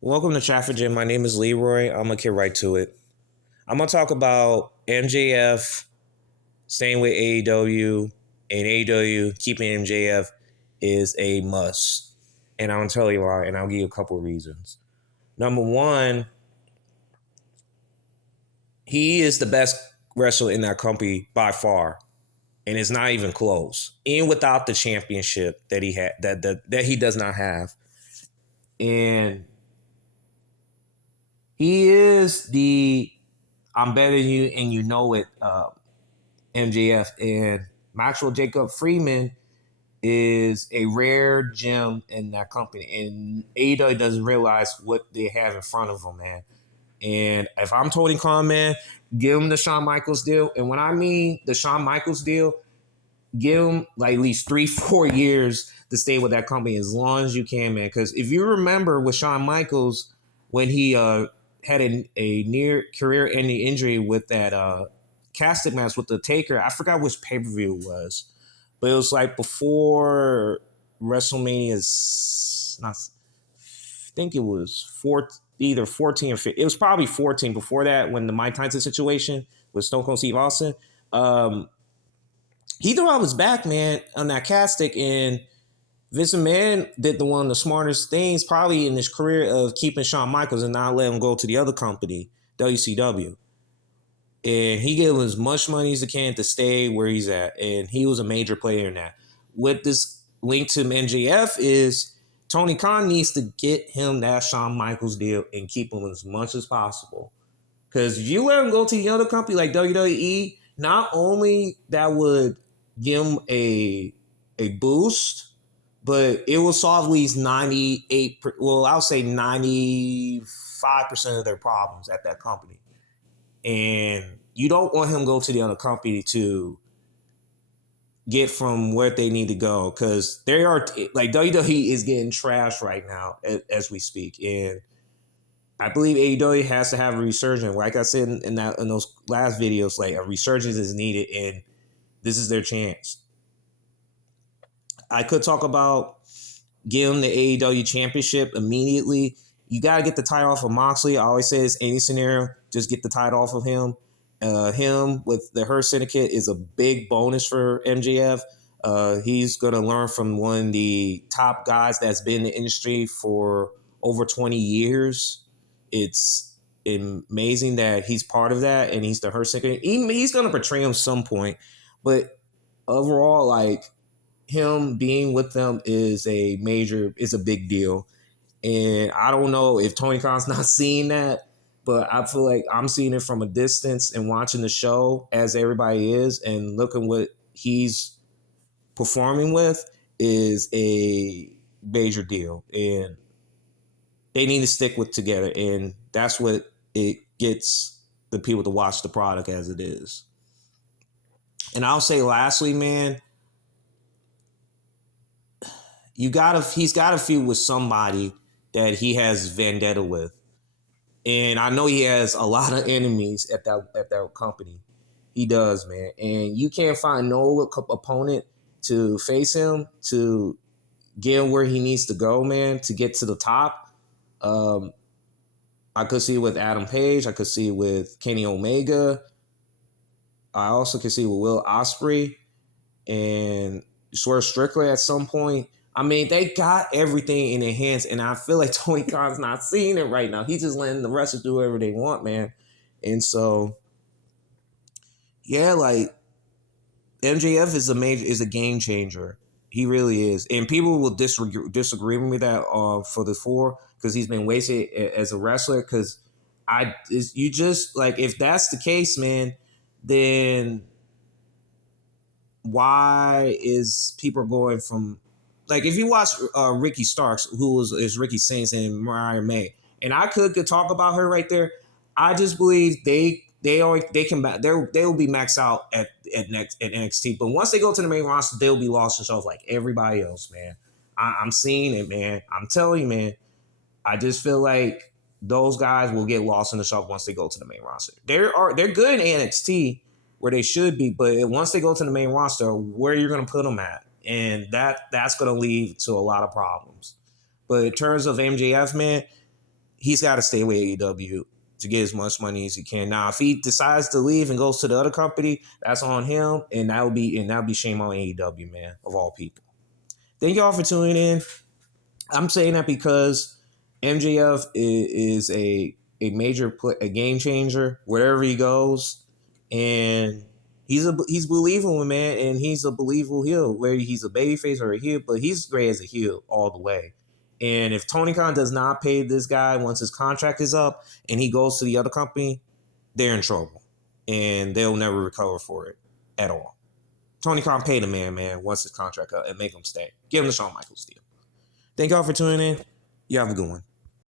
Welcome to Traffic Jam. My name is Leroy. I'm gonna get right to it. I'm gonna talk about MJF staying with AEW and AEW keeping MJF is a must. And I'm gonna tell you why, and I'll give you a couple of reasons. Number one, he is the best wrestler in that company by far, and it's not even close. And without the championship that he had, that he does not have, and he is the I'm better than you and you know it MJF. And Maxwell Jacob Freeman is a rare gem in that company. And AEW doesn't realize what they have in front of them, man. And if I'm Tony Khan, man, give him the Shawn Michaels deal. And when I mean the Shawn Michaels deal, give him like at least 3-4 years to stay with that company as long as you can, man. Because if you remember with Shawn Michaels, when he had a near career-ending injury with that casting match with the Taker, I forgot which pay-per-view it was, but it was like before WrestleMania's not. I think it was either 14 or 15. It was probably 14 before that when the Mike Tyson situation with Stone Cold Steve Austin. Um, he thought I was back, man, on that casting, and Vince McMahon did one of the smartest things probably in his career of keeping Shawn Michaels and not letting him go to the other company, WCW. And he gave him as much money as he can to stay where he's at. And he was a major player in that. What this link to MJF is Tony Khan needs to get him that Shawn Michaels deal and keep him as much as possible. Because if you let him go to the other company like WWE, not only that would give him a boost, but it will solve at least 98, well, I'll say 95% of their problems at that company. And you don't want him to go to the other company to get from where they need to go, because they are like WWE is getting trashed right now as we speak. And I believe AEW has to have a resurgence. Like I said in those last videos, like a resurgence is needed, and this is their chance. I could talk about giving the AEW championship immediately. You got to get the title off of Moxley. I always say this, any scenario, just get the title off of him. Him with the Hurt Syndicate is a big bonus for MJF. He's going to learn from one of the top guys that's been in the industry for over 20 years. It's amazing that he's part of that, and he's the Hurt Syndicate. He's going to portray him some point, but overall, like, him being with them is a big deal. And I don't know if Tony Khan's not seeing that, but I feel like I'm seeing it from a distance and watching the show as everybody is, and looking what he's performing with is a major deal. And they need to stick with together, and that's what it gets the people to watch the product as it is. And I'll say lastly, man, he's gotta feud with somebody that he has vendetta with. And I know he has a lot of enemies at that company. He does, man. And you can't find no opponent to face him to get him where he needs to go, man, to get to the top. I could see it with Adam Page. I could see it with Kenny Omega. I also could see it with Will Ospreay and Swerve Strickland at some point. I mean, they got everything in their hands, and I feel like Tony Khan's not seeing it right now. He's just letting the wrestlers do whatever they want, man. And so, yeah, like MJF is a game changer. He really is, and people will disagree with me that for the four, because he's been wasted as a wrestler. Because you just like, if that's the case, man, then why is people going from, like, if you watch Ricky Starks, who is Ricky Saints and Mariah May, and I could talk about her right there. I just believe they will be maxed out at NXT, but once they go to the main roster, they'll be lost themselves like everybody else, man. I'm seeing it, man. I'm telling you, man. I just feel like those guys will get lost in the shuffle once they go to the main roster. They're good in NXT where they should be, but once they go to the main roster, where you're going to put them at, and that's going to lead to a lot of problems. But in terms of MJF, man, he's got to stay with AEW to get as much money as he can. Now, if he decides to leave and goes to the other company, that's on him, and that'll be shame on AEW, man, of all people. Thank y'all for tuning in. I'm saying that because MJF is a major a game changer wherever he goes, and he's believable, man, and he's a believable heel. Whether he's a babyface or a heel, but he's great as a heel all the way. And if Tony Khan does not pay this guy once his contract is up and he goes to the other company, they're in trouble, and they'll never recover for it at all. Tony Khan paid the man, once his contract up and make him stay. Give him the Shawn Michaels deal. Thank y'all for tuning in. You have a good one.